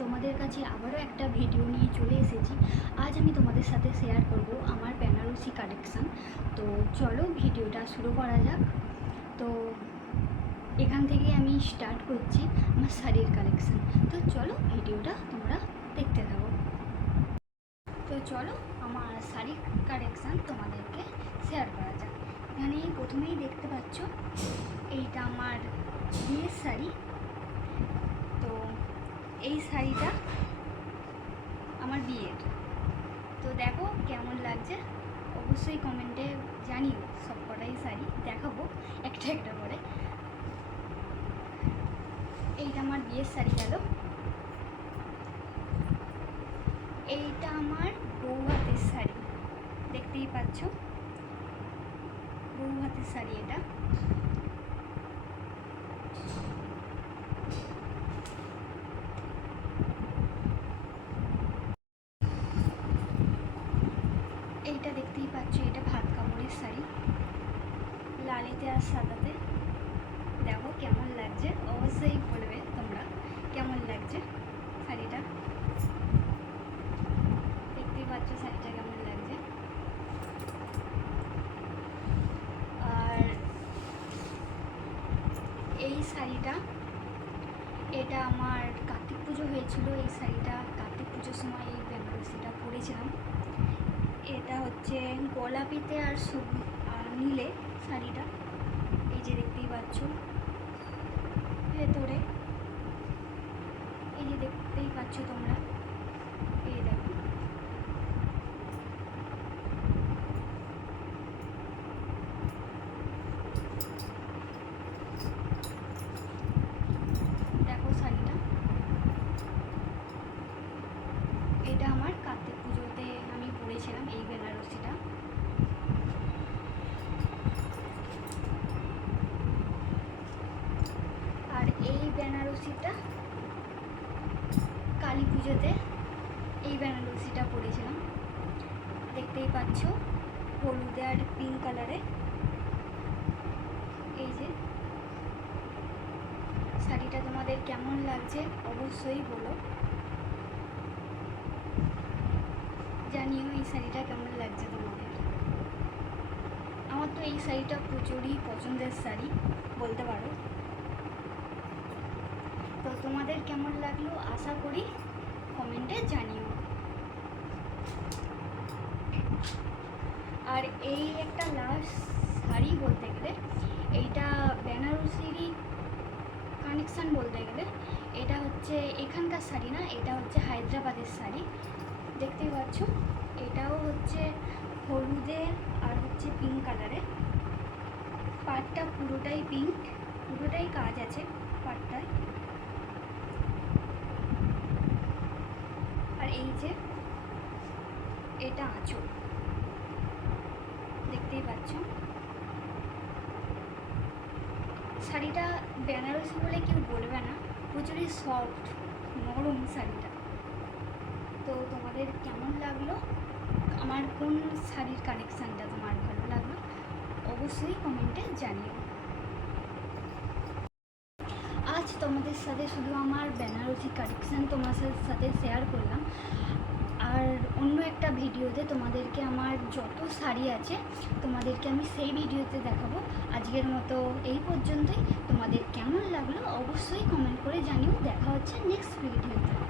তোমাদের কাছে আবারও একটা ভিডিও নিয়ে চলে এসেছি। আজ আমি তোমাদের সাথে শেয়ার করব আমার বেনারসি কালেকশান। তো চলো ভিডিওটা শুরু করা যাক। তো এখান থেকে আমি স্টার্ট করছি আমার শাড়ির কালেকশান। তো চলো ভিডিওটা তোমরা দেখতে থাকো। তো চলো আমার শাড়ির কালেকশান তোমাদেরকে শেয়ার করা যাক। এখানে প্রথমেই দেখতে পাচ্ছ এইটা আমার বিয়ের শাড়ি। তো এই শাড়িটা আমার বিয়ের। তো দেখো কেমন লাগছে, অবশ্যই কমেন্টে জানিও। সব কটাই শাড়ি দেখাবো একটা একটা করে। এইটা আমার বিয়ের শাড়ি গেল। এইটা আমার বউ হাতের শাড়ি, দেখতেই পাচ্ছ বউ হাতের শাড়ি এটা। এইটা দেখতেই পাচ্ছ, এটা ভাত কাপড়ের শাড়ি, লালেতে আর সাদাতে। দেখো কেমন লাগছে, অবশ্যই বলবে তোমরা কেমন লাগছে শাড়িটা। দেখতেই পাচ্ছ শাড়িটা কেমন লাগছে। আর এই শাড়িটা, এটা আমার কার্তিক পুজো হয়েছিল। এই শাড়িটা কার্তিক পুজোর সময় এই বেনারসিটা পরেছিলাম। এটা হচ্ছে গোলাপিতে আর নীলে শাড়িটা। এই যে দেখতেই পাচ্ছ ভেতরে, এই যে দেখতেই পাচ্ছ তোমরা, এই দেখো। দেখো শাড়িটা, এটা আমার কার্তিক পুজোতে আমি পরেছিলাম এই বেনারসিটা। আর এই বেনারসিটা কালী পুজোতে এই বেনারসিটা পরেছিলাম। দেখতেই পাচ্ছ হলুদে আর পিঙ্ক কালারে। এই যে শাড়িটা তোমাদের কেমন লাগছে অবশ্যই বলো, জানিও এই শাড়িটা কেমন লাগছে তোমাদের। আমার তো এই শাড়িটা প্রচুরই পছন্দের শাড়ি বলতে পারো। তো তোমাদের কেমন লাগলো আশা করি কমেন্টে জানিও। আর এই একটা লাস্ট শাড়ি বলতে গেলে, এইটা বেনারসিরই কানেকশান বলতে গেলে। এটা হচ্ছে এখানকার শাড়ি না, এটা হচ্ছে হায়দ্রাবাদের শাড়ি। দেখতেই পাচ্ছ এটাও হচ্ছে হলুদে আর হচ্ছে পিঙ্ক কালারে। পাটটা পুরোটাই পিঙ্ক, পুরোটাই কাজ আছে পাটটায়। আর এই যে এটা আঁচল, দেখতেই পাচ্ছ। শাড়িটা বেনারসি বলে কেউ বলবে না, প্রচুরই সফট নরম শাড়িটা। তো তোমাদের কেমন লাগলো, আমার কোন শাড়ির কালেকশানটা তোমার ভালো লাগলো অবশ্যই কমেন্টে জানিও। আজ তোমাদের সাথে শুধু আমার বেনারসি কালেকশান তোমাদের সাথে শেয়ার করলাম। আর অন্য একটা ভিডিওতে তোমাদেরকে আমার যত শাড়ি আছে তোমাদেরকে আমি সেই ভিডিওতে দেখাবো। আজকের মতো এই পর্যন্তই। তোমাদের কেমন লাগলো অবশ্যই কমেন্ট করে জানিও। দেখা হচ্ছে নেক্সট ভিডিওতে।